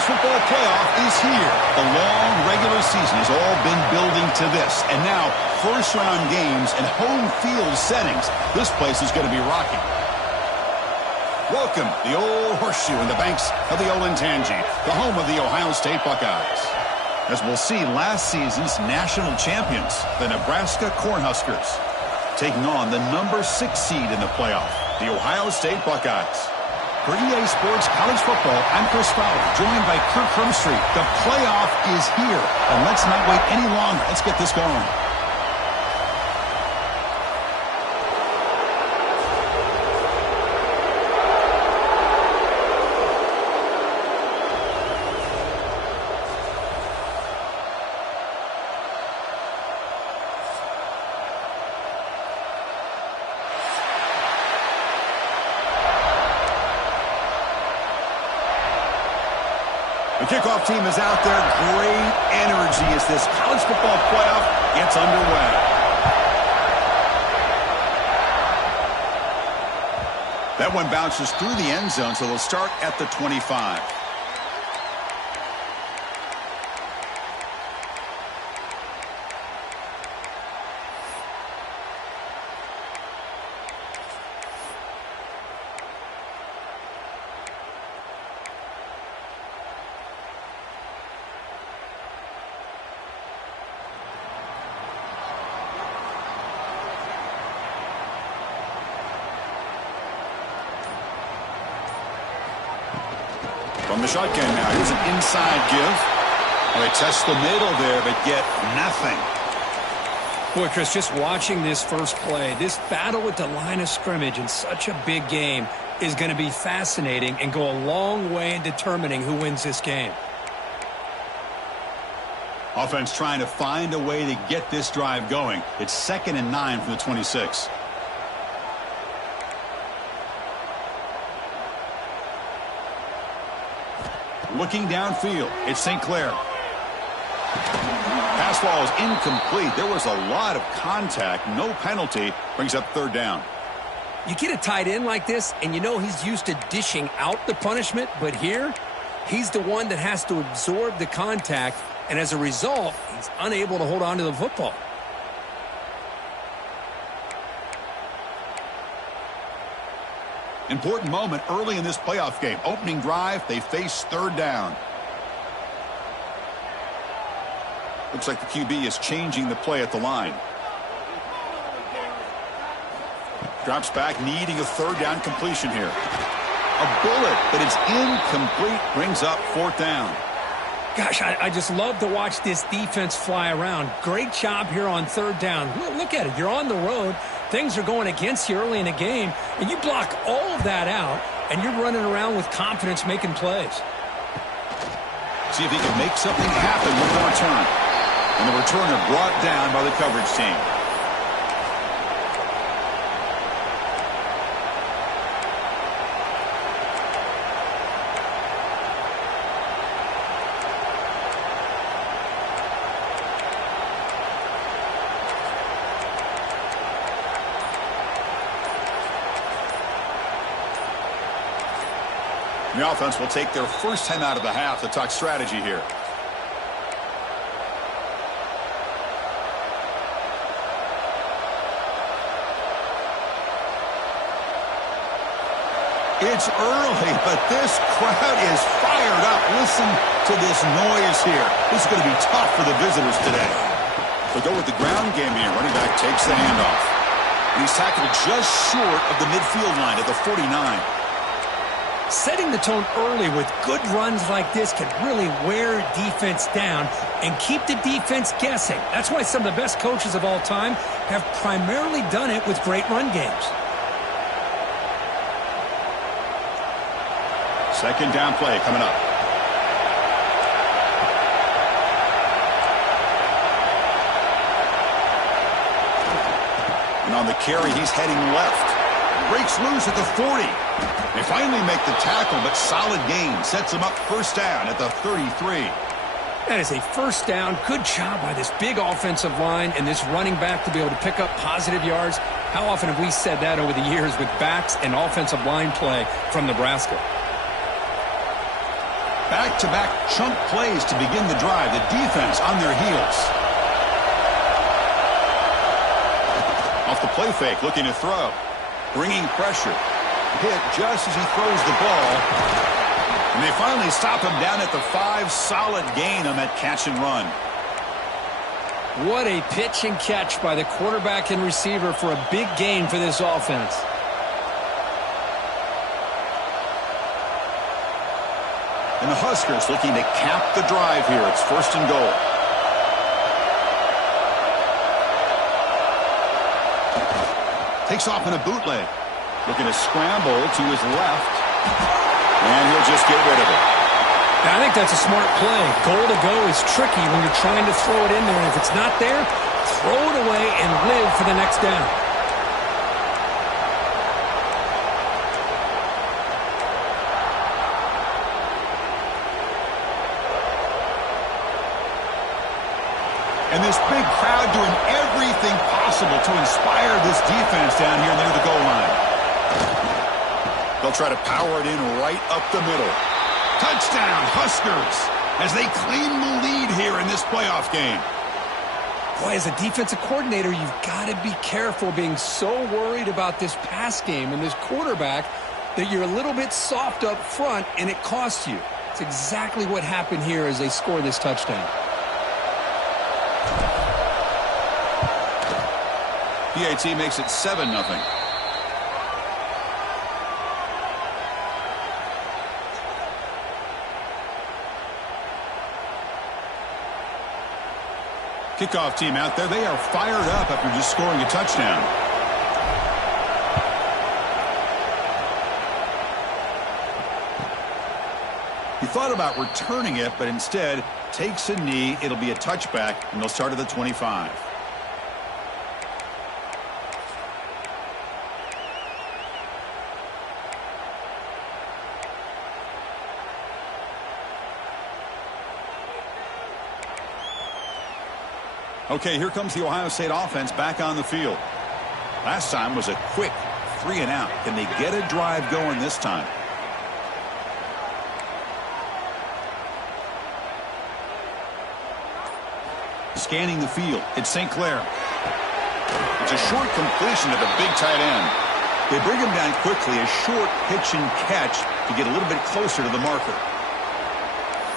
college football playoff is here. The long regular season has all been building to this. And now, first-round games and home field settings. This place is going to be rocking. Welcome, the old horseshoe in the banks of the Olentangy, the home of the Ohio State Buckeyes. As we'll see, last season's national champions, the Nebraska Cornhuskers, taking on the number 6 seed in the playoff, the Ohio State Buckeyes. For EA Sports College Football, I'm Chris Fowler, joined by Kirk Hermstreet. The playoff is here, and let's not wait any longer. Let's get this going. The kickoff team is out there. Great energy as this college football playoff gets underway. That one bounces through the end zone, so they'll start at the 25. From the shotgun now, here's an inside give. Well, they test the middle there, but get nothing. Boy, Chris, just watching this first play, this battle with the line of scrimmage in such a big game is going to be fascinating and go a long way in determining who wins this game. Offense trying to find a way to get this drive going. It's 2nd and 9 from the 26. Looking downfield, it's St. Clair. Pass ball is incomplete. There was a lot of contact. No penalty. Brings up 3rd down. You get a tight end like this, and you know he's used to dishing out the punishment, but here, he's the one that has to absorb the contact, and as a result, he's unable to hold on to the football. Important moment early in this playoff game. Opening drive, they face 3rd down. Looks like the QB is changing the play at the line. Drops back, needing a 3rd down completion here. A bullet, but it's incomplete. Brings up 4th down. Gosh, I just love to watch this defense fly around. Great job here on 3rd down. Look at it. You're on the road. Things are going against you early in the game, and you block all of that out, and you're running around with confidence making plays. See if he can make something happen with the return. And the returner brought down by the coverage team. The offense will take their first time out of the half to talk strategy here. It's early, but this crowd is fired up. Listen to this noise here. This is going to be tough for the visitors today. They go with the ground game here. Running back takes the handoff. And he's tackled just short of the midfield line at the 49. Setting the tone early with good runs like this can really wear defense down and keep the defense guessing. That's why some of the best coaches of all time have primarily done it with great run games. 2nd down play coming up. And on the carry, he's heading left. Breaks loose at the 40. They finally make the tackle, but solid gain. Sets him up 1st down at the 33. That is a 1st down. Good job by this big offensive line and this running back to be able to pick up positive yards. How often have we said that over the years with backs and offensive line play from Nebraska? Back-to-back chunk plays to begin the drive. The defense on their heels. Off the play fake, looking to throw. Bringing pressure. Hit just as he throws the ball. And they finally stop him down at the 5. Solid gain on that catch and run. What a pitch and catch by the quarterback and receiver for a big gain for this offense. And the Huskers looking to cap the drive here. It's 1st and goal. Takes off in a bootleg. Looking to scramble to his left. And he'll just get rid of it. I think that's a smart play. Goal to go is tricky when you're trying to throw it in there. And if it's not there, throw it away and live for the next down. And this big crowd doing everything possible to inspire this defense down here near the goal line. They'll try to power it in right up the middle. Touchdown, Huskers, as they claim the lead here in this playoff game. Boy, as a defensive coordinator, you've got to be careful being so worried about this pass game and this quarterback that you're a little bit soft up front and it costs you. It's exactly what happened here as they score this touchdown. PAT makes it 7-0. Kickoff team out there. They are fired up after just scoring a touchdown. He thought about returning it, but instead takes a knee. It'll be a touchback, and they'll start at the 25. Okay, here comes the Ohio State offense back on the field. Last time was a quick 3-and-out. Can they get a drive going this time? Scanning the field. It's St. Clair. It's a short completion to the big tight end. They bring him down quickly. A short pitch and catch to get a little bit closer to the marker.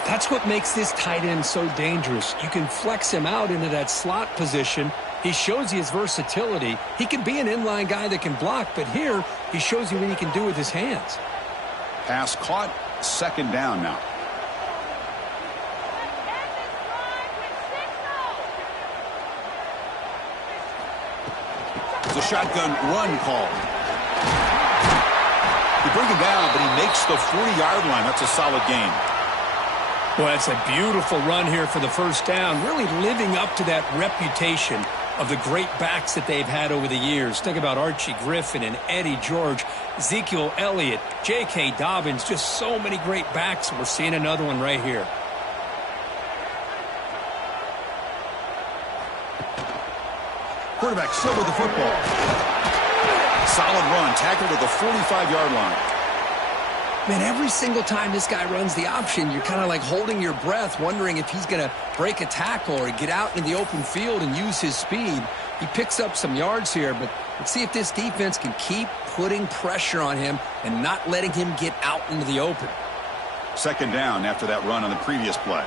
That's what makes this tight end so dangerous. You can flex him out into that slot position. He shows you his versatility. He can be an inline guy that can block, but here he shows you what he can do with his hands. Pass caught, 2nd down now. It's a shotgun run call. They bring him down, but he makes the 40-yard line. That's a solid gain. Well, that's a beautiful run here for the 1st down, really living up to that reputation of the great backs that they've had over the years. Think about Archie Griffin and Eddie George, Ezekiel Elliott, J.K. Dobbins, just so many great backs, and we're seeing another one right here. Quarterback still with the football. Solid run, tackled at the 45-yard line. Man, every single time this guy runs the option, you're kind of like holding your breath, wondering if he's going to break a tackle or get out into the open field and use his speed. He picks up some yards here, but let's see if this defense can keep putting pressure on him and not letting him get out into the open. 2nd down after that run on the previous play.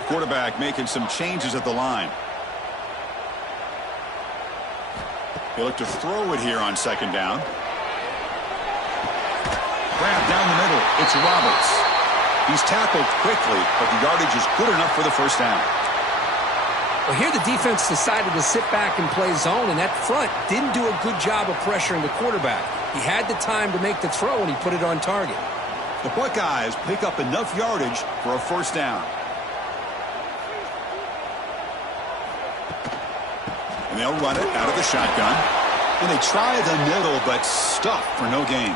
The quarterback making some changes at the line. They look to throw it here on 2nd down. Grab down the middle. It's Roberts. He's tackled quickly, but the yardage is good enough for the 1st down. Well, here the defense decided to sit back and play zone, and that front didn't do a good job of pressuring the quarterback. He had the time to make the throw, and he put it on target. The Buckeyes pick up enough yardage for a 1st down. And they'll run it out of the shotgun. And they try the middle, but stuffed for no gain.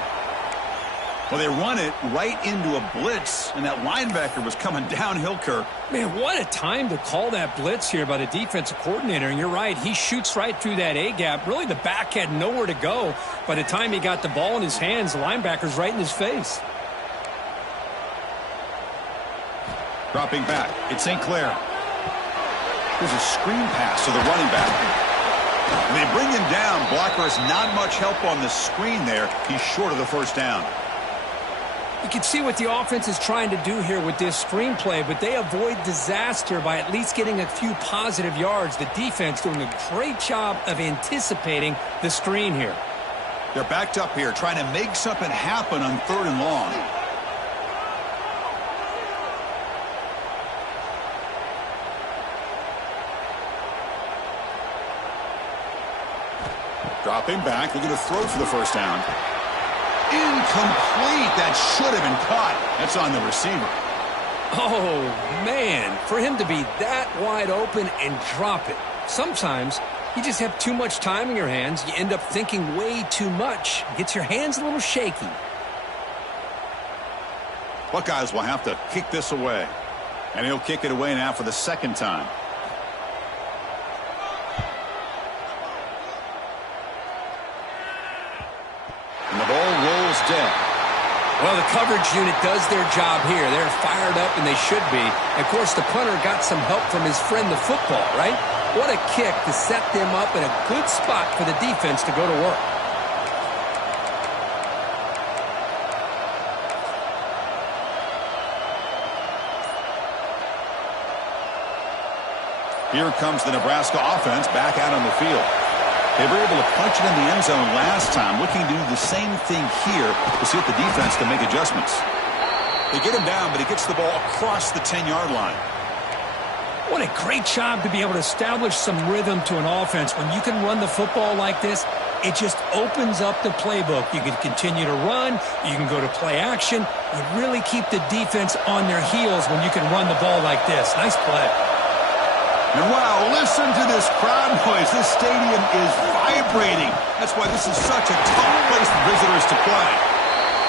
Well, they run it right into a blitz, and that linebacker was coming downhill, Kirk. Man, what a time to call that blitz here by the defensive coordinator. And you're right, he shoots right through that A-gap. Really, the back had nowhere to go. By the time he got the ball in his hands, the linebacker's right in his face. Dropping back. It's St. Clair. Here's a screen pass to the running back. And they bring him down. Blocker has not much help on the screen there. He's short of the first down. You can see what the offense is trying to do here with this screenplay, but they avoid disaster by at least getting a few positive yards. The defense doing a great job of anticipating the screen here. They're backed up here, trying to make something happen on 3rd and long. Dropping back, looking to throw for the first down. Incomplete. That should have been caught. That's on the receiver. Oh, man, for him to be that wide open and drop it. Sometimes you just have too much time in your hands. You end up thinking way too much. Gets your hands a little shaky. Buckeyes will have to kick this away. And he'll kick it away now for the second time. And the ball rolls dead. Well, the coverage unit does their job here. They're fired up, and they should be. Of course, the punter got some help from his friend, the football, right? What a kick to set them up in a good spot for the defense to go to work. Here comes the Nebraska offense back out on the field. They were able to punch it in the end zone last time, looking to do the same thing here to see if the defense can make adjustments. They get him down, but he gets the ball across the 10-yard line. What a great job to be able to establish some rhythm to an offense. When you can run the football like this, it just opens up the playbook. You can continue to run. You can go to play action. You really keep the defense on their heels when you can run the ball like this. Nice play. And wow, listen to this crowd noise. This stadium is vibrating. That's why this is such a tough place for visitors to play.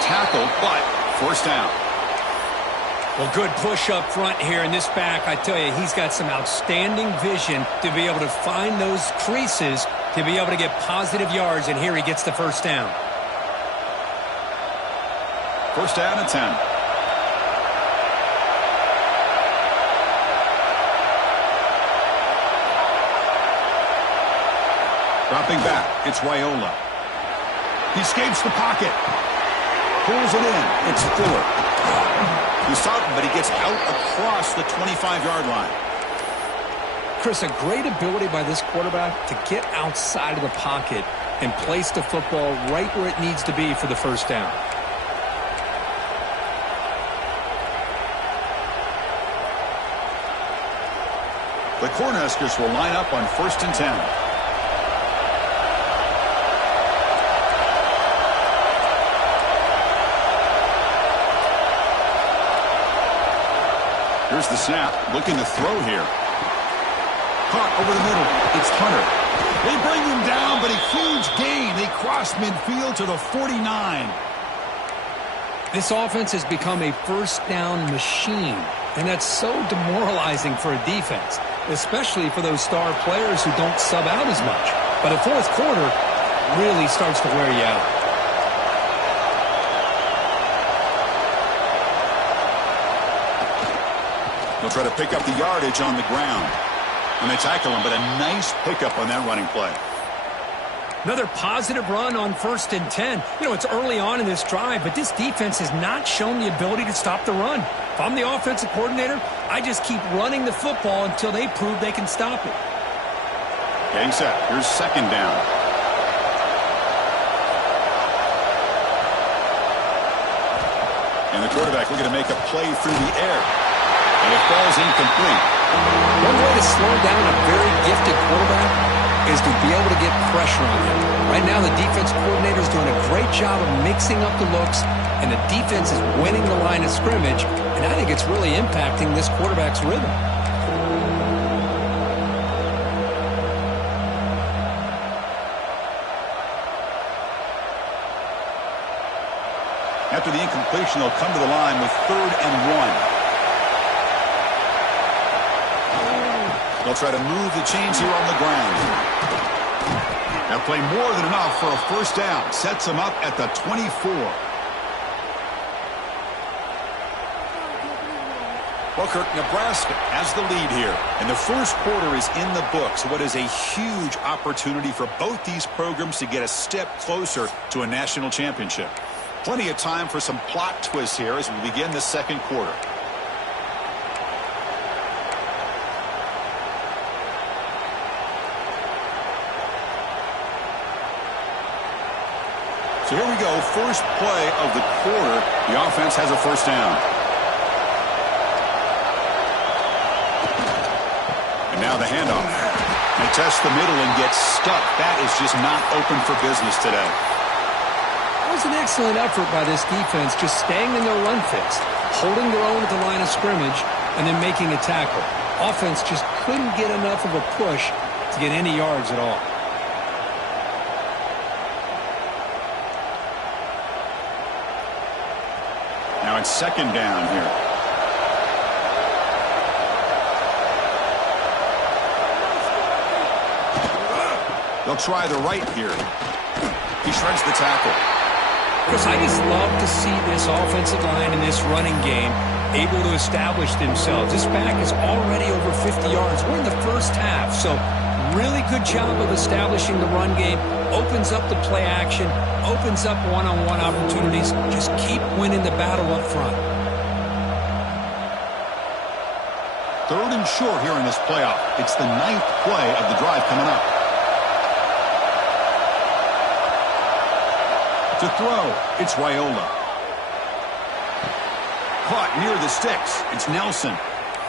Tackled, but first down. Well, good push up front here in this back. I tell you, he's got some outstanding vision to be able to find those creases, to be able to get positive yards, and here he gets the first down. First down and 10. Dropping back, it's Raiola. He escapes the pocket. Pulls it in. It's Fuller. He's stopped, but he gets out across the 25-yard line. Chris, a great ability by this quarterback to get outside of the pocket and place the football right where it needs to be for the first down. The Cornhuskers will line up on 1st and 10. Here's the snap, looking to throw here. Caught over the middle. It's Hunter. They bring him down, but a huge gain. They cross midfield to the 49. This offense has become a first down machine, and that's so demoralizing for a defense, especially for those star players who don't sub out as much. But the fourth quarter really starts to wear you out. They'll try to pick up the yardage on the ground. And they tackle him, but a nice pickup on that running play. Another positive run on 1st and 10. You know, it's early on in this drive, but this defense has not shown the ability to stop the run. If I'm the offensive coordinator, I just keep running the football until they prove they can stop it. Getting set. Here's second down. And the quarterback looking to make a play through the air. And it falls incomplete. One way to slow down a very gifted quarterback is to be able to get pressure on him. Right now, the defense coordinator is doing a great job of mixing up the looks, and the defense is winning the line of scrimmage, and I think it's really impacting this quarterback's rhythm. After the incompletion, they'll come to the line with 3rd and 1. They'll try to move the chains here on the ground. They'll play more than enough for a first down. Sets them up at the 24. Well, Kirk, Nebraska has the lead here, and the first quarter is in the books. What is a huge opportunity for both these programs to get a step closer to a national championship. Plenty of time for some plot twists here as we begin the second quarter. So here we go, first play of the quarter. The offense has a first down. And now the handoff. They test the middle and get stuck. That is just not open for business today. That was an excellent effort by this defense, just staying in their run fix, holding their own at the line of scrimmage, and then making a tackle. Offense just couldn't get enough of a push to get any yards at all. Now it's second down here. They'll try the right here. He shreds the tackle. Chris, I just love to see this offensive line in this running game able to establish themselves. This back is already over 50 yards. We're in the first half, so really good job of establishing the run game. Opens up the play action, opens up one-on-one opportunities. Just keep winning the battle up front. Third and short here in this playoff. It's the 9th play of the drive coming up. To throw, it's Raiola. Caught near the sticks. It's Nelson.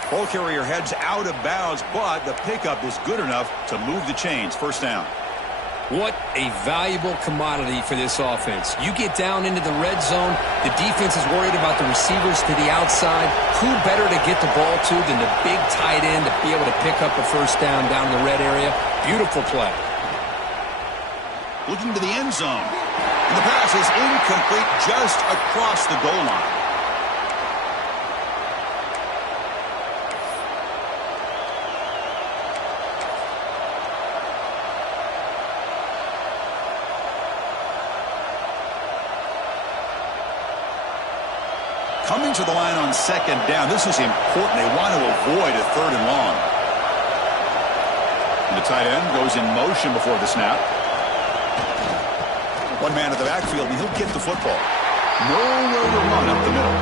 Ball carrier heads out of bounds, but the pickup is good enough to move the chains. First down. What a valuable commodity for this offense. You get down into the red zone, the defense is worried about the receivers to the outside. Who better to get the ball to than the big tight end to be able to pick up a first down in the red area? Beautiful play. Looking to the end zone. And the pass is incomplete just across the goal line. Coming to the line on second down. This is important. They want to avoid a third and long. And the tight end goes in motion before the snap. One man at the backfield, and he'll get the football. Nowhere to run up the middle.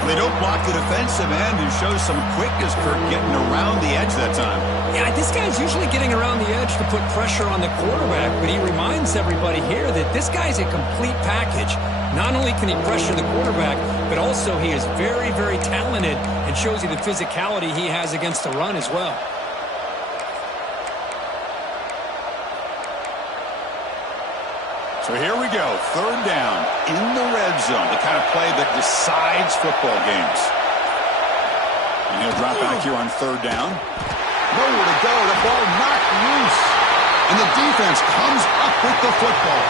And they don't block the defensive end and show some quickness, Kirk, getting around the edge that time. Yeah, this guy's usually getting around the edge to put pressure on the quarterback, but he reminds everybody here that this guy's a complete package. Not only can he pressure the quarterback, but also he is very, very talented and shows you the physicality he has against the run as well. So here we go, third down in the red zone, the kind of play that decides football games. And he'll drop back here on third down. Nowhere to go, the ball knocked loose. And the defense comes up with the football.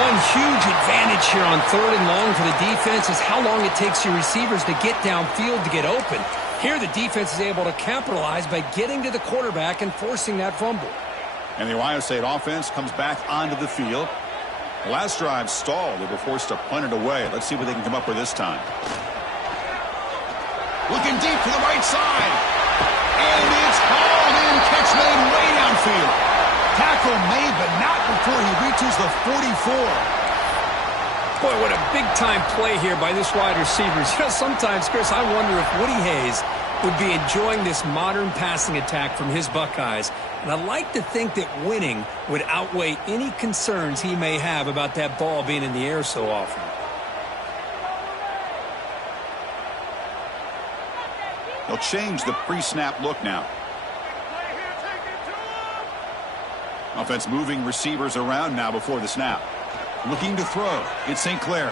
One huge advantage here on third and long for the defense is how long it takes your receivers to get downfield to get open. Here the defense is able to capitalize by getting to the quarterback and forcing that fumble. And the Ohio State offense comes back onto the field. The last drive stalled. They were forced to punt it away. Let's see what they can come up with this time. Looking deep to the right side. And it's hauled in. Catch made way downfield. Tackle made, but not before he reaches the 44. Boy, what a big-time play here by this wide receiver. You know, sometimes, Chris, I wonder if Woody Hayes would be enjoying this modern passing attack from his Buckeyes. And I'd like to think that winning would outweigh any concerns he may have about that ball being in the air so often. They'll change the pre-snap look now. Offense moving receivers around now before the snap. Looking to throw. It's St. Clair.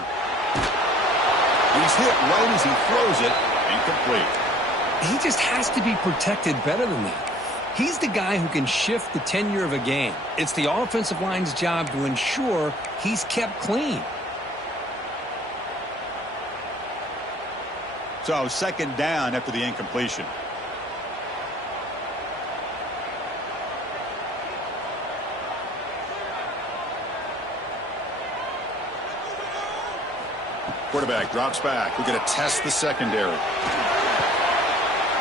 He's hit right as he throws it. Incomplete. He just has to be protected better than that. He's the guy who can shift the tenure of a game. It's the offensive line's job to ensure he's kept clean. So second down after the incompletion. Quarterback drops back. We're going to test the secondary.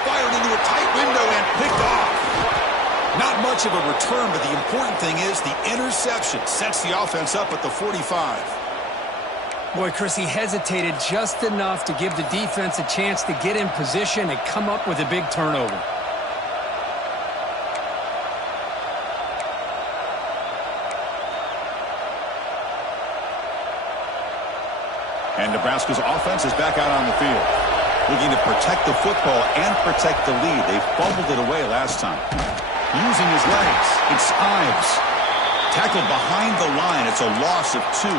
Fired into a tight window and picked off. Not much of a return, but the important thing is the interception sets the offense up at the 45. Boy, Chris, he hesitated just enough to give the defense a chance to get in position and come up with a big turnover. And Nebraska's offense is back out on the field, looking to protect the football and protect the lead. They fumbled it away last time. Using his legs, it's Ives. Tackled behind the line. It's a loss of 2.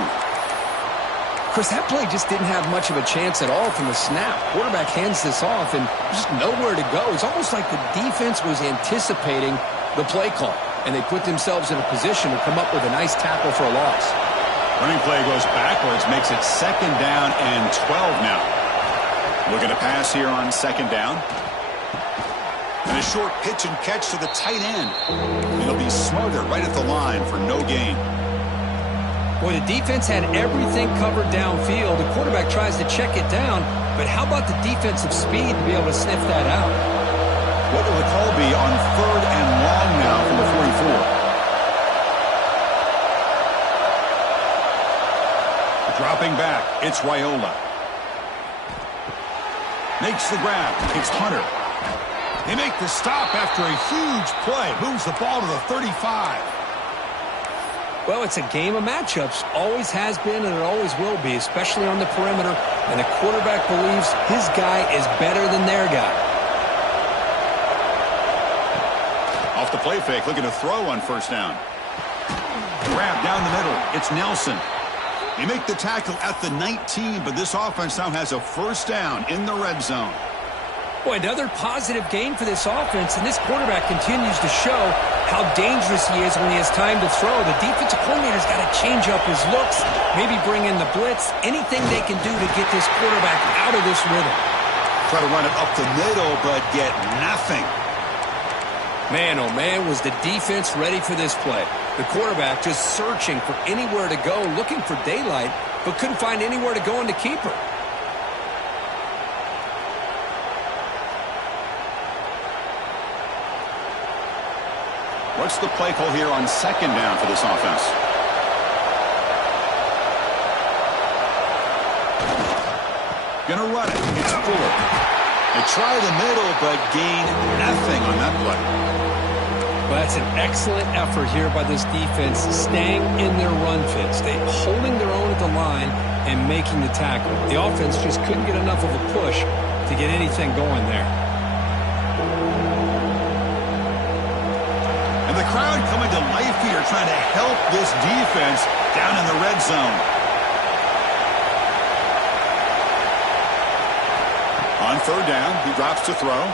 Chris, that play just didn't have much of a chance at all from the snap. Quarterback hands this off and just nowhere to go. It's almost like the defense was anticipating the play call, and they put themselves in a position to come up with a nice tackle for a loss. Running play goes backwards, makes it 2nd down and 12 now. Looking to pass here on 2nd down. And a short pitch and catch to the tight end. It'll be Smothered right at the line for no gain. Boy, the defense had everything covered downfield. The quarterback tries to check it down, but how about the defensive speed to be able to sniff that out? What will the call be on 3rd and long now from the 44? Dropping back, it's Raiola. Makes the grab. It's Hunter. They make the stop after a huge play. Moves the ball to the 35. Well, it's a game of matchups. Always has been and it always will be, especially on the perimeter. And the quarterback believes his guy is better than their guy. Off the play fake, looking to throw on 1st down. Grab down the middle. It's Nelson. They make the tackle at the 19, but this offense now has a 1st down in the red zone. Boy, another positive game for this offense, and this quarterback continues to show how dangerous he is when he has time to throw. The defensive coordinator's got to change up his looks, maybe bring in the blitz, anything they can do to get this quarterback out of this rhythm. Try to run it up the middle, but get nothing. Man, oh man, was the defense ready for this play. The quarterback just searching for anywhere to go, looking for daylight, but couldn't find anywhere to go in the keeper. What's the play call here on 2nd down for this offense? Gonna run it. It's Fuller. They try the middle, but gain nothing on that play. Well, that's an excellent effort here by this defense, staying in their run fits. They holding their own at the line and making the tackle. The offense just couldn't get enough of a push to get anything going there. And the crowd coming to life here, trying to help this defense down in the red zone. On 3rd down, he drops to throw.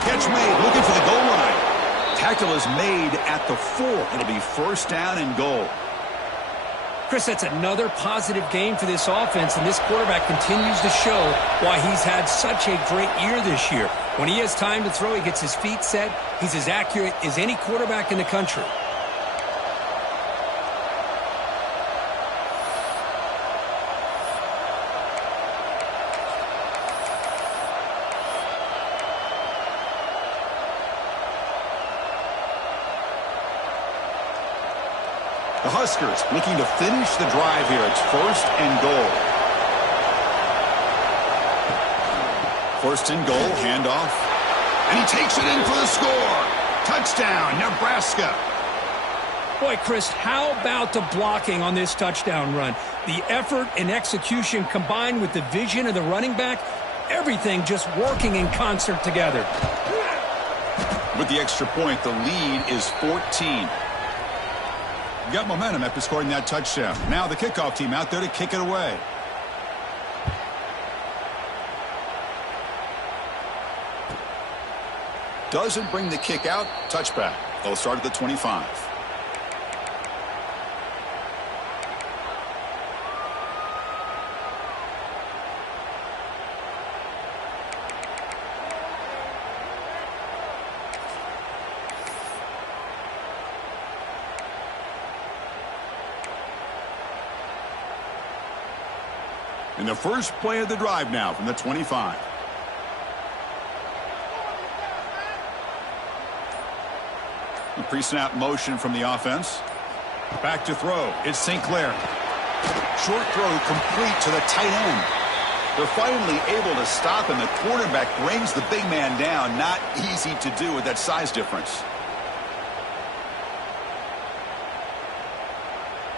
Catch made, looking for the goal line. Tackle is made at the 4. It'll be 1st down and goal. Chris, that's another positive game for this offense, and this quarterback continues to show why he's had such a great year this year. When he has time to throw, he gets his feet set. He's as accurate as any quarterback in the country. The Huskers looking to finish the drive here. It's 1st and goal. 1st and goal, handoff. And he takes it in for the score. Touchdown, Nebraska. Boy, Chris, how about the blocking on this touchdown run? The effort and execution combined with the vision of the running back, everything just working in concert together. With the extra point, the lead is 14. Got momentum after scoring that touchdown. Now the kickoff team out there to kick it away. Doesn't bring the kick out. Touchback. They'll start at the 25. In the first play of the drive now from the 25. A pre-snap motion from the offense. Back to throw. It's St. Clair. Short throw complete to the tight end. They're finally able to stop him. The quarterback brings the big man down. Not easy to do with that size difference.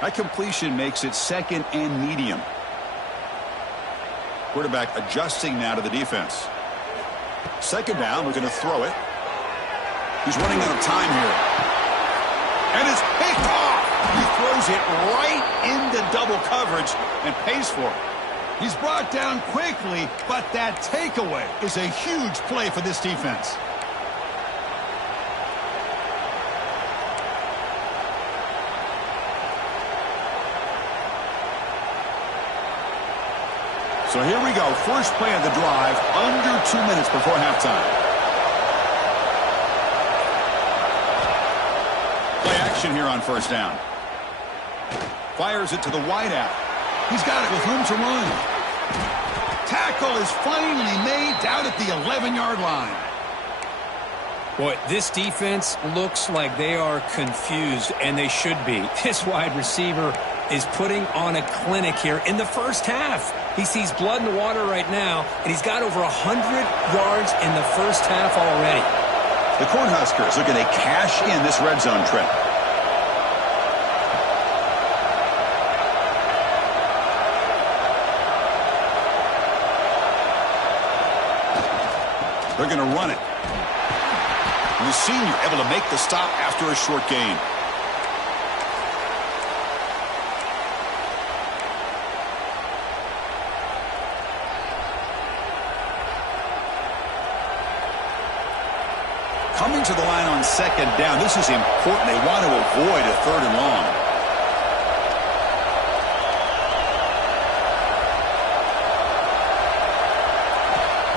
That completion makes it second and medium. Quarterback adjusting now to the defense. Second down, we're going to throw it. He's running out of time here. And it's picked off. He throws it right into double coverage and pays for it. He's brought down quickly, but that takeaway is a huge play for this defense. So here we go. First play of the drive, under 2 minutes before halftime. Play action here on first down. Fires it to the wideout. He's got it with room to run. Tackle is finally made down at the 11-yard line. Boy, this defense looks like they are confused, and they should be. This wide receiver is putting on a clinic here in the first half. He sees blood in the water right now, and he's got over 100 yards in the first half already. The Cornhuskers looking to cash in this red zone trip. They're going to run it. And the senior able to make the stop after a short gain. Coming to the line on second down. This is important. They want to avoid a third and long.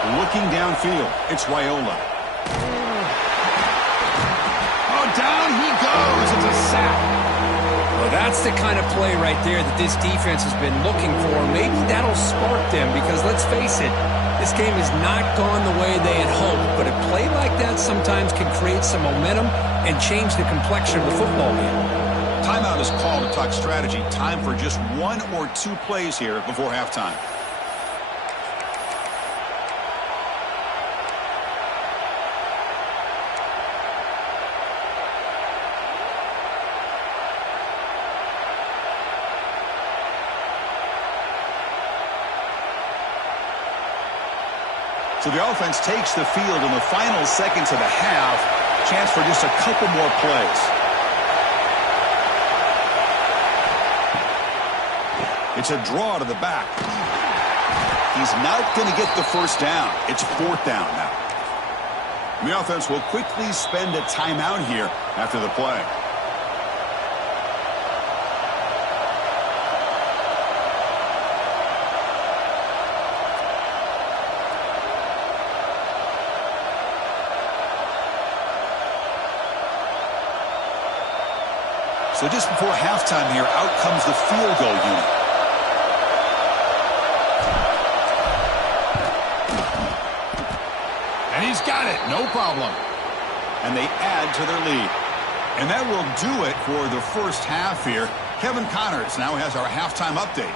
Looking downfield. It's Raiola. Oh, down he goes. It's a sack. Well, that's the kind of play right there that this defense has been looking for. Maybe that'll spark them because, let's face it, this game has not gone the way they had hoped. But a play like that sometimes can create some momentum and change the complexion of the football game. Timeout is called to talk strategy. Time for just 1 or 2 plays here before halftime. So the offense takes the field in the final seconds of the half. Chance for just a couple more plays. It's a draw to the back. He's not going to get the first down. It's 4th down now. And the offense will quickly spend a timeout here after the play. So just before halftime here, out comes the field goal unit. And he's got it. No problem. And they add to their lead. And that will do it for the first half here. Kevin Connors now has our halftime update.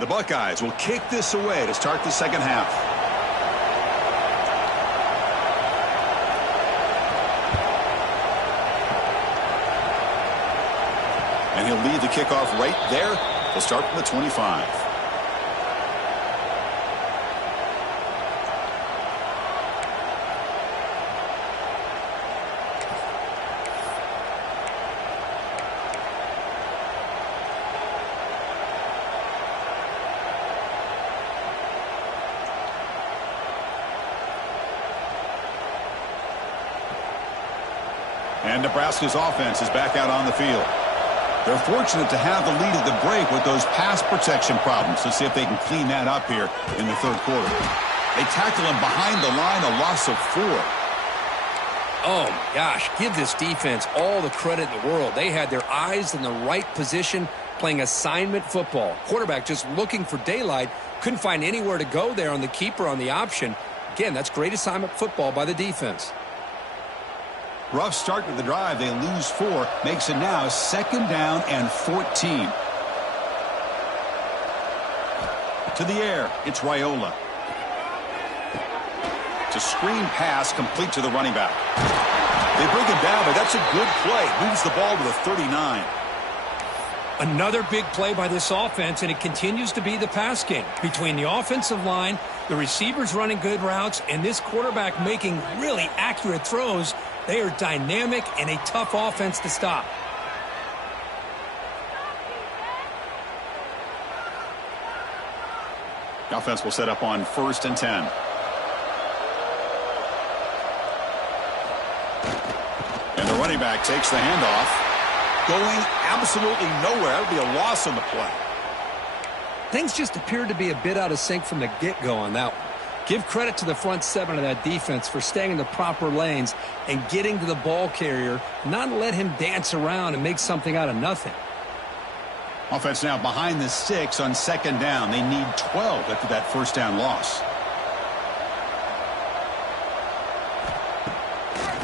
The Buckeyes will kick this away to start the second half. And he'll lead the kickoff right there. They'll start from the 25. And Nebraska's offense is back out on the field. They're fortunate to have the lead at the break with those pass protection problems. Let's see if they can clean that up here in the third quarter. They tackle him behind the line, a loss of 4. Oh, my gosh, give this defense all the credit in the world. They had their eyes in the right position, playing assignment football. Quarterback just looking for daylight, couldn't find anywhere to go there on the keeper on the option. Again, that's great assignment football by the defense. Rough start to the drive. They lose 4. Makes it now 2nd down and 14. To the air, it's Raiola. It's a screen pass complete to the running back. They bring him down, but that's a good play. Moves the ball to the 39. Another big play by this offense, and it continues to be the pass game. Between the offensive line, the receivers running good routes, and this quarterback making really accurate throws, they are dynamic and a tough offense to stop. The offense will set up on 1st and 10. And the running back takes the handoff. Going absolutely nowhere. That would be a loss on the play. Things just appeared to be a bit out of sync from the get-go on that one. Give credit to the front 7 of that defense for staying in the proper lanes and getting to the ball carrier, not let him dance around and make something out of nothing. Offense now behind the 6 on 2nd down. They need 12 after that 1st down loss.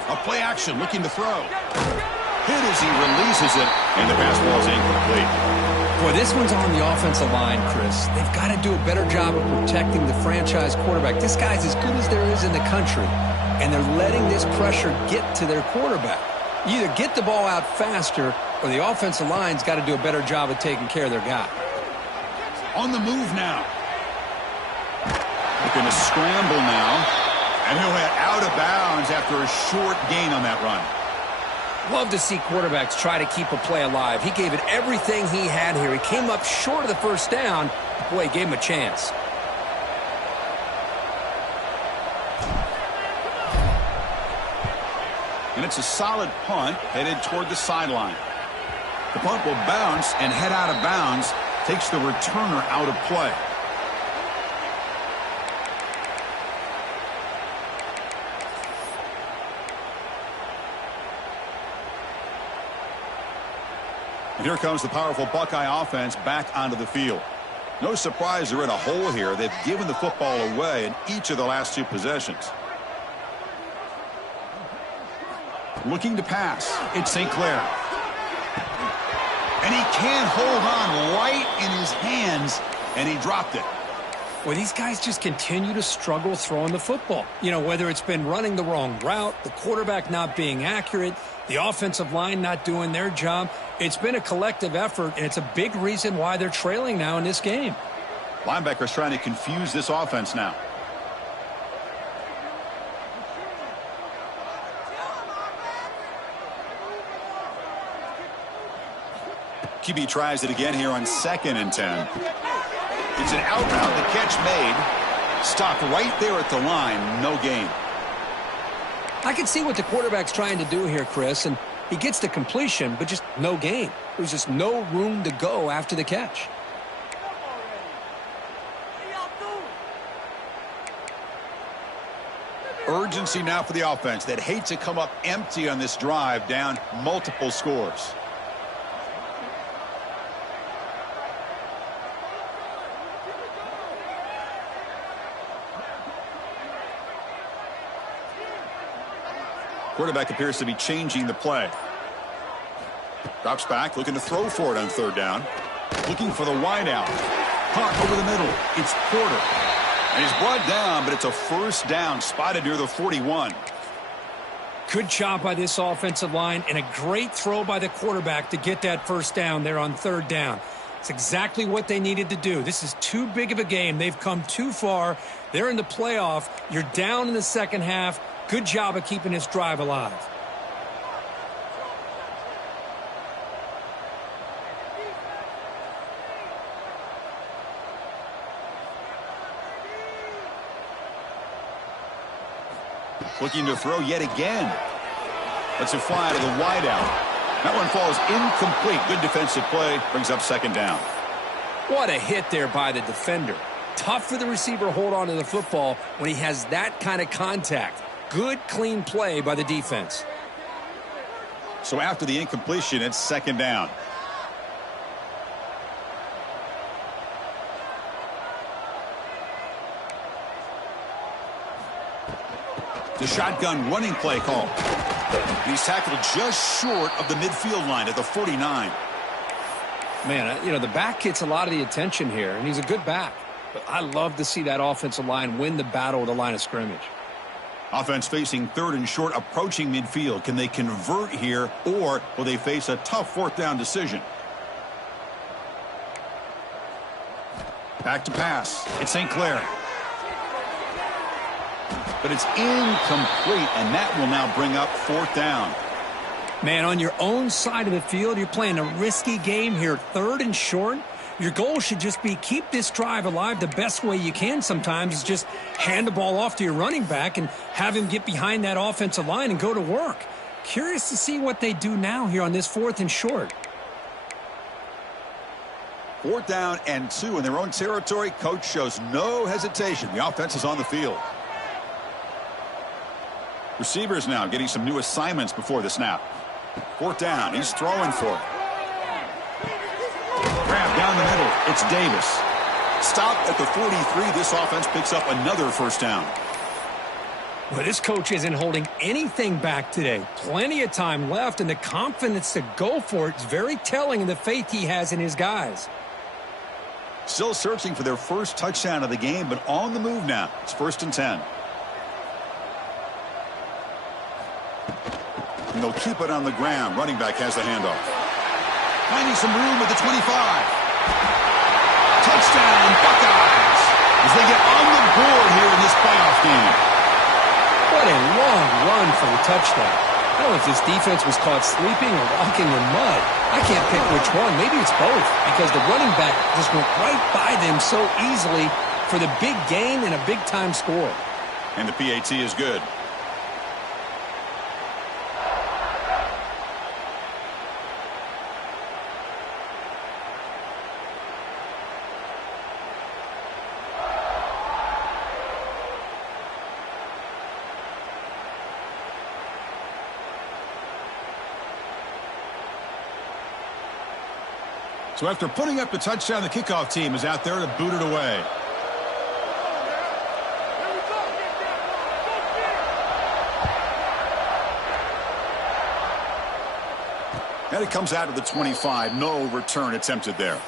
A play action, looking to throw. Hit as he releases it, and the pass ball is incomplete. Boy, this one's on the offensive line, Chris. They've got to do a better job of protecting the franchise quarterback. This guy's as good as there is in the country, and they're letting this pressure get to their quarterback. You either get the ball out faster, or the offensive line's got to do a better job of taking care of their guy. On the move now. Looking to scramble now, and he'll head out of bounds after a short gain on that run. Love to see quarterbacks try to keep a play alive. He gave it everything he had here. He came up short of the 1st down. Boy, he gave him a chance. And it's a solid punt headed toward the sideline. The punt will bounce and head out of bounds. Takes the returner out of play. And here comes the powerful Buckeye offense back onto the field. No surprise they're in a hole here. They've given the football away in each of the last 2 possessions. Looking to pass. It's St. Clair. And he can't hold on right in his hands, and he dropped it. Well, these guys just continue to struggle throwing the football. You know, whether it's been running the wrong route, the quarterback not being accurate, the offensive line not doing their job. It's been a collective effort, and it's a big reason why they're trailing now in this game. Linebackers trying to confuse this offense now. QB tries it again here on 2nd and 10. It's an out route. The catch made. Stopped right there at the line. No gain. I can see what the quarterback's trying to do here, Chris, and he gets the completion, but just no gain. There's just no room to go after the catch. Urgency now for the offense that hates to come up empty on this drive, down multiple scores. Quarterback appears to be changing the play. Drops back, looking to throw for it on 3rd down. Looking for the wide out. Caught over the middle. It's Porter. And he's brought down, but it's a 1st down, spotted near the 41. Good job by this offensive line, and a great throw by the quarterback to get that 1st down there on 3rd down. It's exactly what they needed to do. This is too big of a game. They've come too far. They're in the playoff. You're down in the 2nd half. Good job of keeping this drive alive. Looking to throw yet again. Lets it fly to the wide out. That one falls incomplete. Good defensive play. Brings up 2nd down. What a hit there by the defender. Tough for the receiver to hold on to the football when he has that kind of contact. Good, clean play by the defense. So after the incompletion, it's second down. The shotgun running play call. He's tackled just short of the midfield line at the 49. Man, you know, the back gets a lot of the attention here, and he's a good back. But I love to see that offensive line win the battle of the line of scrimmage. Offense facing third and short, approaching midfield. Can they convert here, or will they face a tough fourth down decision? Back to pass. It's St. Clair. But it's incomplete, and that will now bring up fourth down. Man, on your own side of the field, you're playing a risky game here. Third and short. Your goal should just be keep this drive alive the best way you can sometimes is just hand the ball off to your running back and have him get behind that offensive line and go to work. Curious to see what they do now here on this fourth and short. Fourth down and 2 in their own territory. Coach shows no hesitation. The offense is on the field. Receivers now getting some new assignments before the snap. Fourth down. He's throwing for it. Grab down the middle. It's Davis. Stopped at the 43. This offense picks up another first down. Well, this coach isn't holding anything back today. Plenty of time left, and the confidence to go for it is very telling of the faith he has in his guys. Still searching for their first touchdown of the game, but on the move now. It's 1st and 10. And they'll keep it on the ground. Running back has the handoff. Finding some room at the 25. Touchdown, Buckeyes, as they get on the board here in this playoff game. What a long run for the touchdown. I don't know if this defense was caught sleeping or walking in mud. I can't pick which one. Maybe it's both, because the running back just went right by them so easily for the big gain and a big-time score. And the PAT is good. So after putting up the touchdown, the kickoff team is out there to boot it away. And it comes out of the 25. No return attempted there.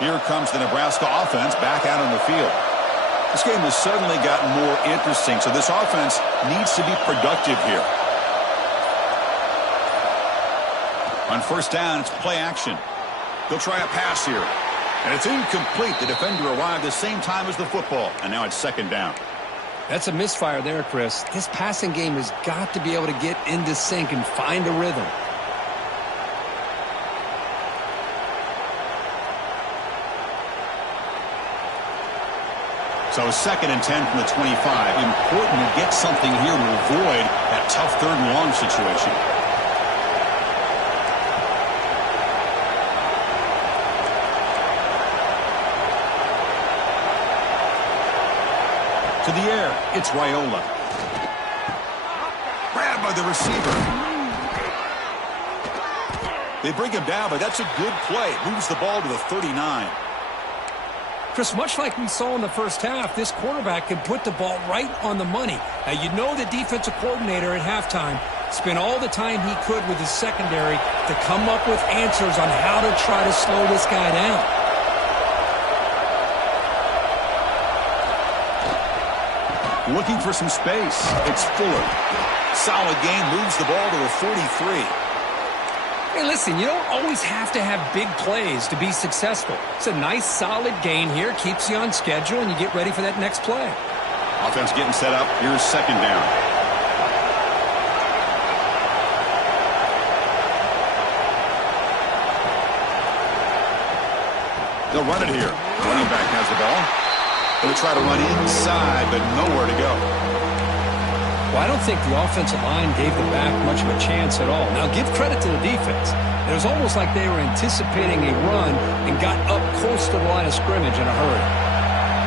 Here comes the Nebraska offense back out on the field. This game has suddenly gotten more interesting, so this offense needs to be productive here. On first down, it's play action. They'll try a pass here. And it's incomplete. The defender arrived the same time as the football, and now it's second down. That's a misfire there, Chris. This passing game has got to be able to get into sync and find a rhythm. So 2nd and 10 from the 25. Important to get something here to avoid that tough third and long situation. To the air, it's Raiola. Grabbed by the receiver. They bring him down, but that's a good play. Moves the ball to the 39. Chris, much like we saw in the first half, this quarterback can put the ball right on the money. Now, you know the defensive coordinator at halftime spent all the time he could with his secondary to come up with answers on how to try to slow this guy down. Looking for some space. It's Fuller. Solid game, moves the ball to the 43. Hey, listen, you don't always have to have big plays to be successful. It's a nice, solid gain here, keeps you on schedule, and you get ready for that next play. Offense getting set up. Here's second down. They'll run it here. Running back has the ball. Going to try to run inside, but nowhere to go. Well, I don't think the offensive line gave the back much of a chance at all. Now, give credit to the defense. It was almost like they were anticipating a run and got up close to the line of scrimmage in a hurry.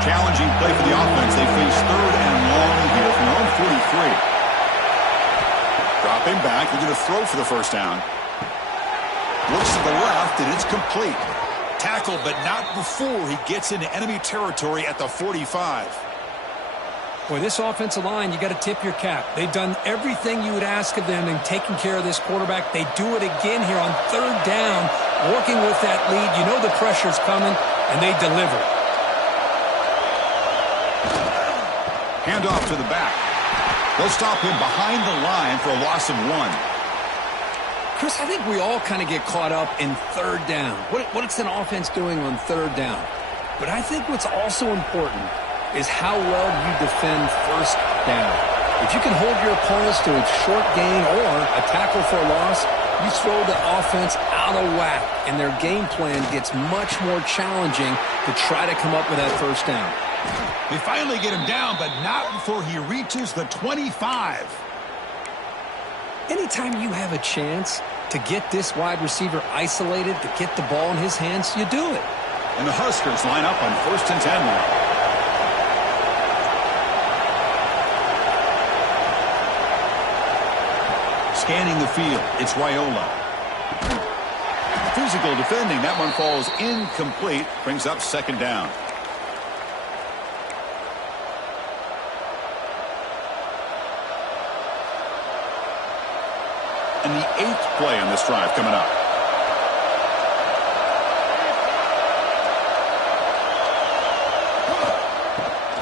Challenging play for the offense. They face 3rd and long here from their own 43. Dropping back. They're going to throw for the first down. Looks to the left, and it's complete. Tackled, but not before he gets into enemy territory at the 45. Boy, this offensive line, you got to tip your cap. They've done everything you would ask of them in taking care of this quarterback. They do it again here on 3rd down, working with that lead. You know the pressure's coming, and they deliver. Hand off to the back. They'll stop him behind the line for a loss of 1. Chris, I think we all kind of get caught up in 3rd down. What's an offense doing on 3rd down? But I think what's also important is how well you defend 1st down. If you can hold your opponents to a short gain or a tackle for a loss, you throw the offense out of whack, and their game plan gets much more challenging to try to come up with that 1st down. They finally get him down, but not before he reaches the 25. Anytime you have a chance to get this wide receiver isolated, to get the ball in his hands, you do it. And the Huskers line up on 1st and 10 now. Scanning the field, it's Raiola. Physical defending, that one falls incomplete, brings up 2nd down. And the 8th play on this drive coming up.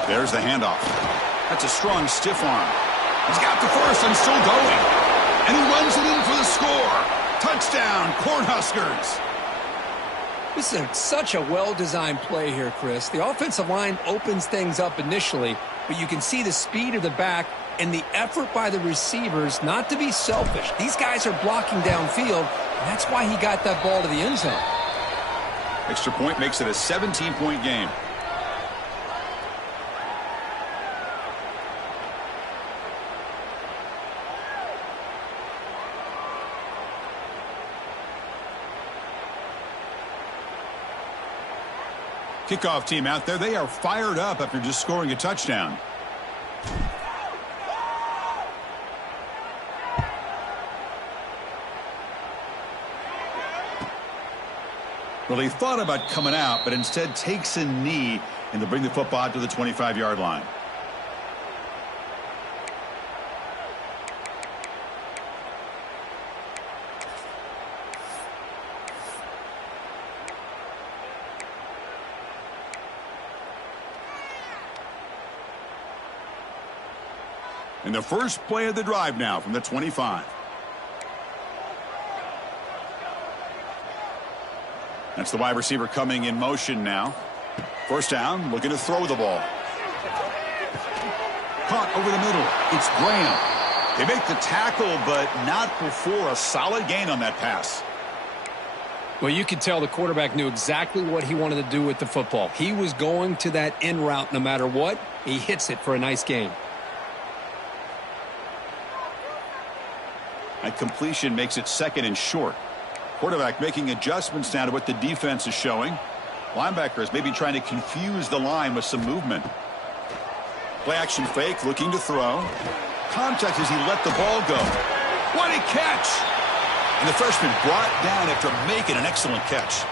There's the handoff. That's a strong stiff arm. He's got the first and still going. And he runs it in for the score. Touchdown, Cornhuskers. This is such a well-designed play here, Chris. The offensive line opens things up initially, but you can see the speed of the back and the effort by the receivers not to be selfish. These guys are blocking downfield, and that's why he got that ball to the end zone. Extra point makes it a 17-point game. Kickoff team out there, they are fired up after just scoring a touchdown. Well, he thought about coming out, but instead takes a knee and to bring the football to the 25-yard line. And the first play of the drive now from the 25. That's the wide receiver coming in motion now. 1st down, looking to throw the ball. Caught over the middle. It's Graham. They make the tackle, but not before a solid gain on that pass. Well, you could tell the quarterback knew exactly what he wanted to do with the football. He was going to that in route no matter what. He hits it for a nice gain. That completion makes it 2nd and short. Quarterback making adjustments now to what the defense is showing. Linebackers maybe trying to confuse the line with some movement. Play action fake, looking to throw. Contact as he let the ball go. What a catch! And the freshman brought down after making an excellent catch.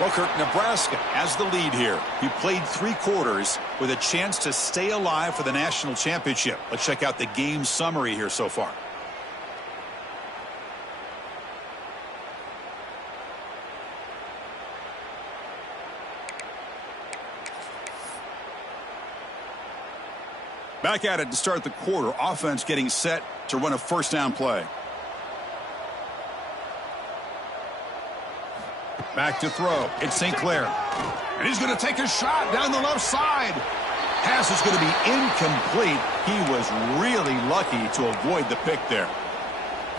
Well, Kirk, Nebraska has the lead here. He played 3 quarters with a chance to stay alive for the national championship. Let's check out the game summary here so far. Back at it to start the quarter. Offense getting set to run a 1st down play. Back to throw. It's St. Clair. And he's going to take a shot down the left side. Pass is going to be incomplete. He was really lucky to avoid the pick there.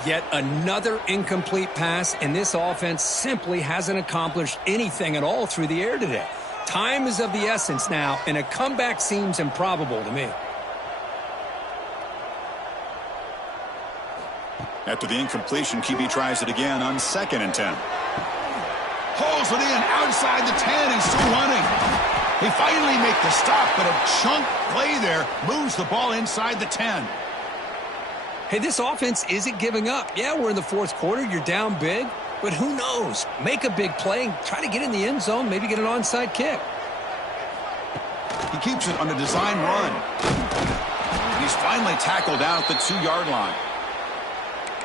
Yet another incomplete pass, and this offense simply hasn't accomplished anything at all through the air today. Time is of the essence now, and a comeback seems improbable to me. After the incompletion, QB tries it again on 2nd and 10. Pulls it in outside the 10 and still running. They finally make the stop, but a chunk play there moves the ball inside the 10. Hey, this offense isn't giving up. Yeah, we're in the 4th quarter. You're down big, but who knows? Make a big play and try to get in the end zone, maybe get an onside kick. He keeps it on a design run. He's finally tackled down at the 2-yard line.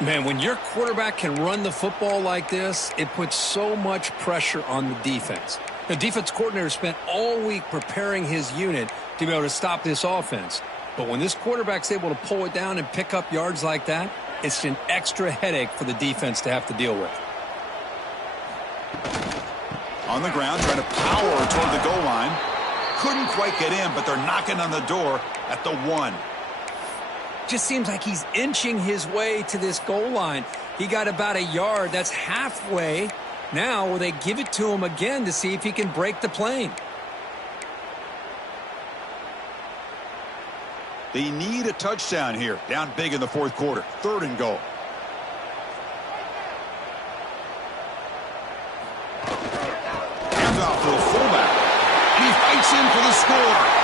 Man, when your quarterback can run the football like this, it puts so much pressure on the defense. The defense coordinator spent all week preparing his unit to be able to stop this offense. But when this quarterback's able to pull it down and pick up yards like that, it's an extra headache for the defense to have to deal with. On the ground, trying to power toward the goal line. Couldn't quite get in, but they're knocking on the door at the 1. Just seems like he's inching his way to this goal line. He got about a yard. That's halfway. Now, will they give it to him again to see if he can break the plane? They need a touchdown here. Down big in the 4th quarter. 3rd and goal. Hands off to the fullback. He fights in for the score.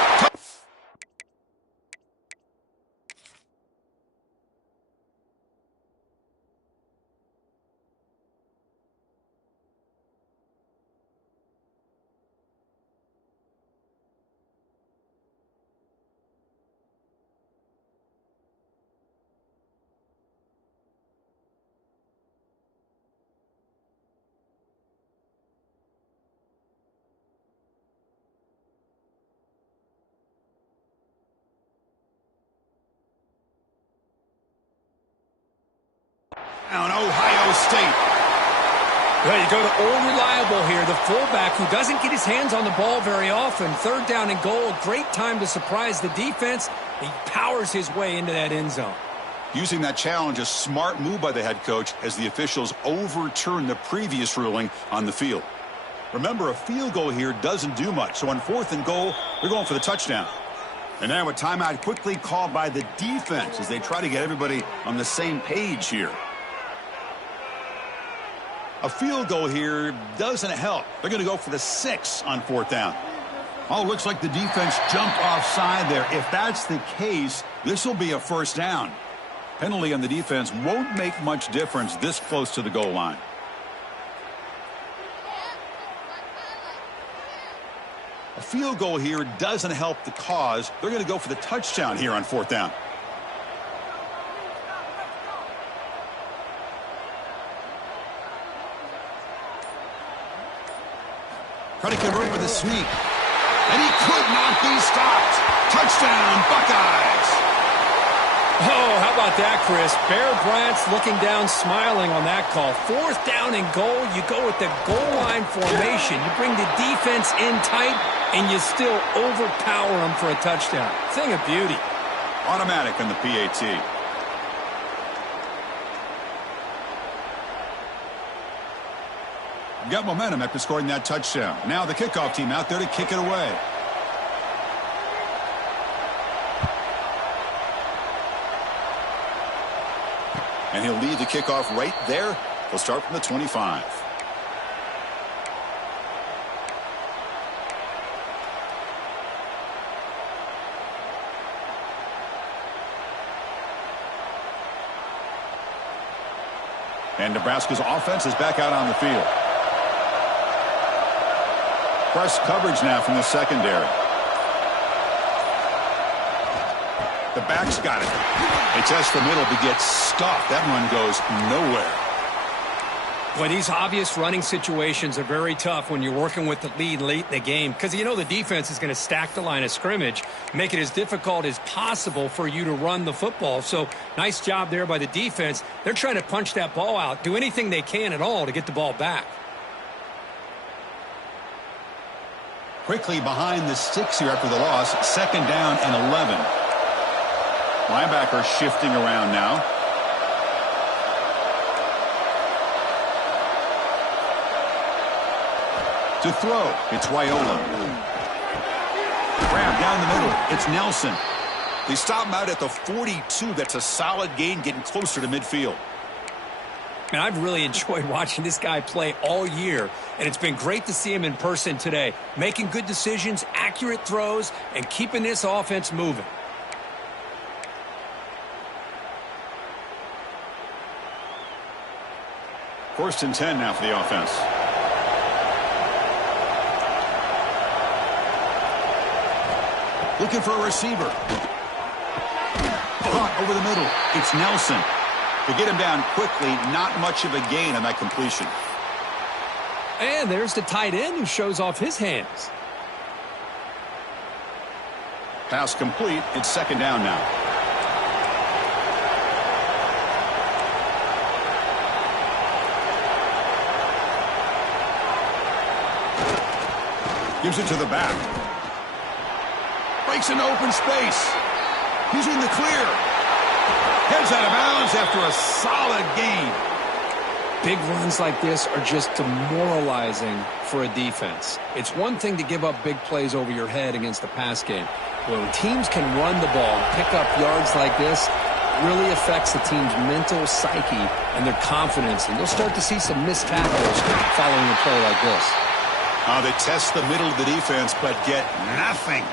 Down Ohio State. Well, you go to old reliable here, the fullback who doesn't get his hands on the ball very often. 3rd down and goal, great time to surprise the defense. He powers his way into that end zone. Using that challenge, a smart move by the head coach as the officials overturn the previous ruling on the field. Remember, a field goal here doesn't do much, so on 4th and goal, they're going for the touchdown. And now a timeout quickly called by the defense as they try to get everybody on the same page here. A field goal here doesn't help. They're going to go for the 6 on 4th down. Oh, looks like the defense jumped offside there. If that's the case, this will be a 1st down. Penalty on the defense won't make much difference this close to the goal line. A field goal here doesn't help the cause. They're going to go for the touchdown here on 4th down. Trying to convert with a sweep. And he could not be stopped. Touchdown, Buckeyes. Oh, how about that, Chris? Bear Bryant's looking down, smiling on that call. 4th down and goal. You go with the goal line formation. You bring the defense in tight, and you still overpower them for a touchdown. Thing of beauty. Automatic on the PAT. Got momentum after scoring that touchdown. Now the kickoff team out there to kick it away. And he'll lead the kickoff right there. He'll start from the 25. And Nebraska's offense is back out on the field. Press coverage now from the secondary. The back's got it. They test the middle but get stuffed. That run goes nowhere. Well, these obvious running situations are very tough when you're working with the lead late in the game because you know the defense is going to stack the line of scrimmage, make it as difficult as possible for you to run the football. So nice job there by the defense. They're trying to punch that ball out, do anything they can at all to get the ball back. Quickly behind the 6 here after the loss. 2nd down and 11. Linebacker shifting around now. To throw, it's Wyola. Grab down the middle, it's Nelson. They stop him out at the 42. That's a solid gain, getting closer to midfield. And I've really enjoyed watching this guy play all year, and it's been great to see him in person today, making good decisions, accurate throws, and keeping this offense moving. First and 10 now for the offense. Looking for a receiver. Caught over the middle. It's Nelson. To get him down quickly, not much of a gain on that completion. And there's the tight end who shows off his hands. Pass complete. It's 2nd down now. Gives it to the back. Breaks into open space. He's in the clear. Heads out of bounds after a solid gain. Big runs like this are just demoralizing for a defense. It's one thing to give up big plays over your head against the pass game. When teams can run the ball and pick up yards like this, it really affects the team's mental psyche and their confidence. And you'll start to see some missed tackles following a play like this. They test the middle of the defense, but get nothing.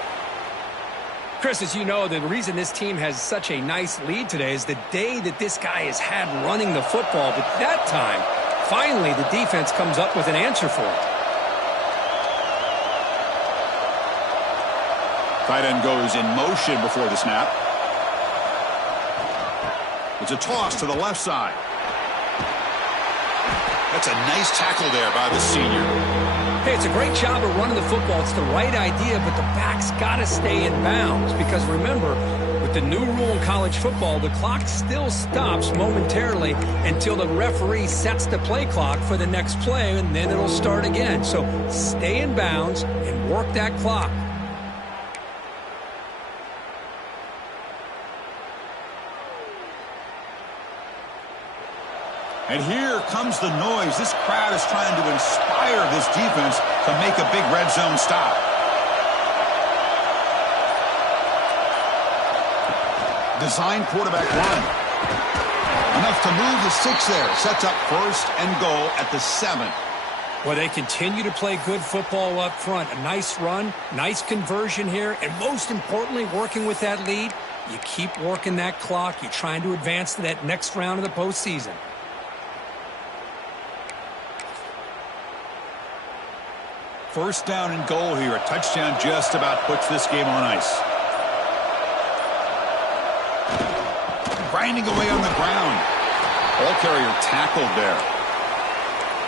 Chris, as you know, the reason this team has such a nice lead today is the day that this guy has had running the football. But that time, finally, the defense comes up with an answer for it. Tight end goes in motion before the snap. It's a toss to the left side. That's a nice tackle there by the senior. Hey, it's a great job of running the football. It's the right idea, but the back's got to stay in bounds. Because remember, with the new rule in college football, the clock still stops momentarily until the referee sets the play clock for the next play, and then it'll start again. So stay in bounds and work that clock. And here comes the noise. This crowd is trying to inspire this defense to make a big red zone stop. Design quarterback run. Enough to move the 6 there. Sets up 1st and goal at the 7. Well, they continue to play good football up front. A nice run, nice conversion here, and most importantly, working with that lead, you keep working that clock. You're trying to advance to that next round of the postseason. First down and goal here. A touchdown just about puts this game on ice. Grinding away on the ground. Ball carrier tackled there.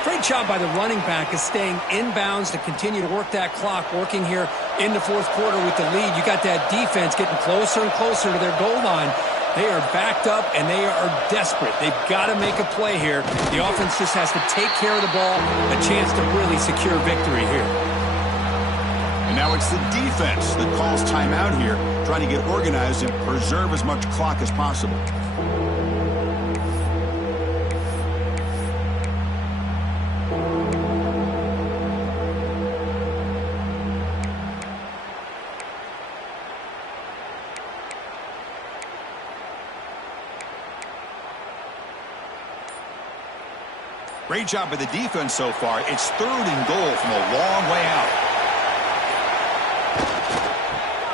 Great job by the running back is staying inbounds to continue to work that clock, working here in the 4th quarter with the lead. You got that defense getting closer and closer to their goal line. They are backed up, and they are desperate. They've got to make a play here. The offense just has to take care of the ball, a chance to really secure victory here. And now it's the defense that calls timeout here, trying to get organized and preserve as much clock as possible. Great job by the defense so far. It's 3rd and goal from a long way out.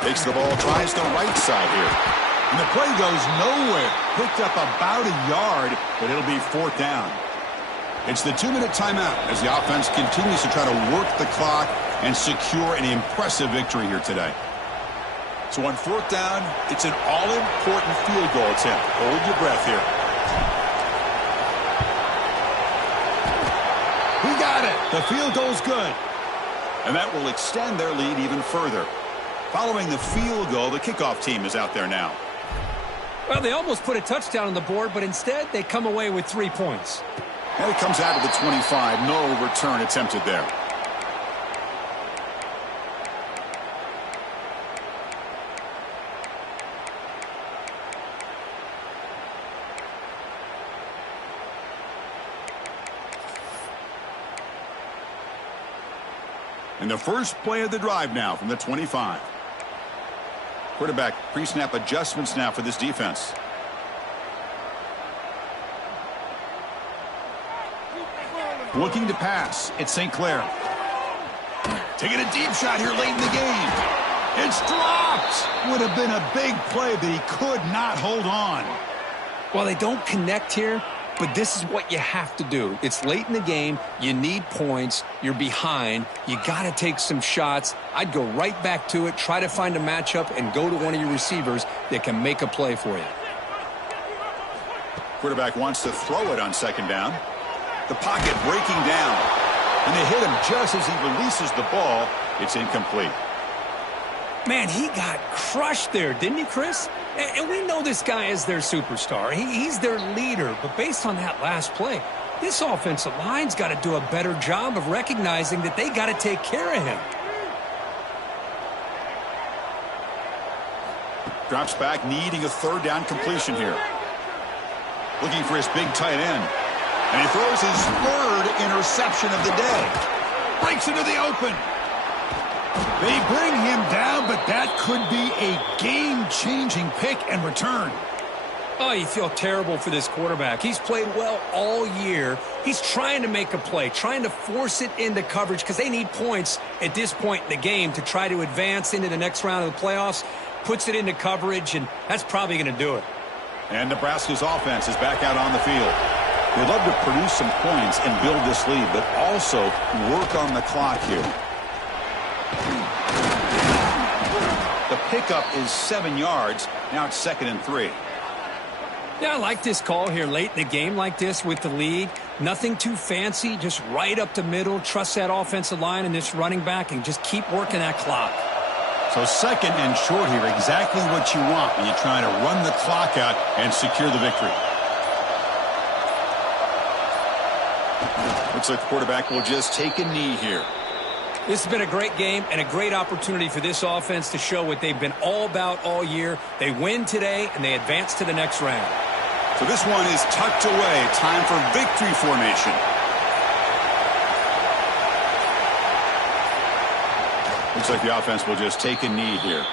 Takes the ball, tries the right side here. And the play goes nowhere. Picked up about a yard, but it'll be 4th down. It's the 2-minute timeout as the offense continues to try to work the clock and secure an impressive victory here today. So on 4th down, it's an all-important field goal attempt. Hold your breath here. He got it. The field goal's good. And that will extend their lead even further. Following the field goal, the kickoff team is out there now. Well, they almost put a touchdown on the board, but instead they come away with 3 points. And it comes out of the 25. No return attempted there. And the first play of the drive now from the 25. Quarterback pre-snap adjustments now for this defense. Looking to pass. It's St. Clair. Taking a deep shot here late in the game. It's dropped. Would have been a big play, but he could not hold on. Well, they don't connect here, but this is what you have to do. It's late in the game. You need points. You're behind. You got to take some shots. I'd go right back to it, try to find a matchup, and go to one of your receivers that can make a play for you. Quarterback wants to throw it on second down. The pocket breaking down. And they hit him just as he releases the ball. It's incomplete. Man, he got crushed there, didn't he, Chris? And we know this guy is their superstar. He's their leader. But based on that last play, this offensive line's got to do a better job of recognizing that they got to take care of him. Drops back, needing a third down completion here. Looking for his big tight end. And he throws his third interception of the day. Breaks into the open. They bring him down, but that could be a game-changing pick and return. Oh, you feel terrible for this quarterback. He's played well all year. He's trying to make a play, trying to force it into coverage because they need points at this point in the game to try to advance into the next round of the playoffs. Puts it into coverage, and that's probably going to do it. And Nebraska's offense is back out on the field. They'd love to produce some points and build this lead, but also work on the clock here. The pickup is 7 yards. Now it's 2nd and 3. Yeah, I like this call here late in the game like this with the lead. Nothing too fancy, just right up the middle. Trust that offensive line and this running back and just keep working that clock. So 2nd and short here, exactly what you want when you're trying to run the clock out and secure the victory. Looks like the quarterback will just take a knee here. This has been a great game and a great opportunity for this offense to show what they've been all about all year. They win today, and they advance to the next round. So this one is tucked away. Time for victory formation. Looks like the offense will just take a knee here.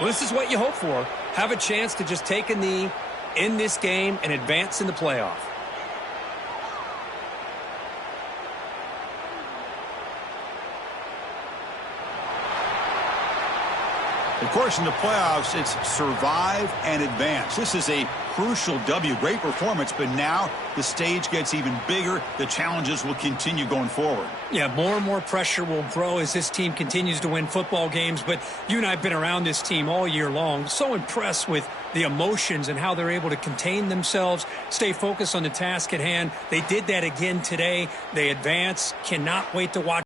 Well, this is what you hope for. Have a chance to just take a knee in this game and advance in the playoff. Of course, in the playoffs, it's survive and advance. This is a crucial W. Great performance, but now the stage gets even bigger. The challenges will continue going forward. Yeah, more and more pressure will grow as this team continues to win football games. But you and I have been around this team all year long. So impressed with the emotions and how they're able to contain themselves, stay focused on the task at hand. They did that again today. They advance. Cannot wait to watch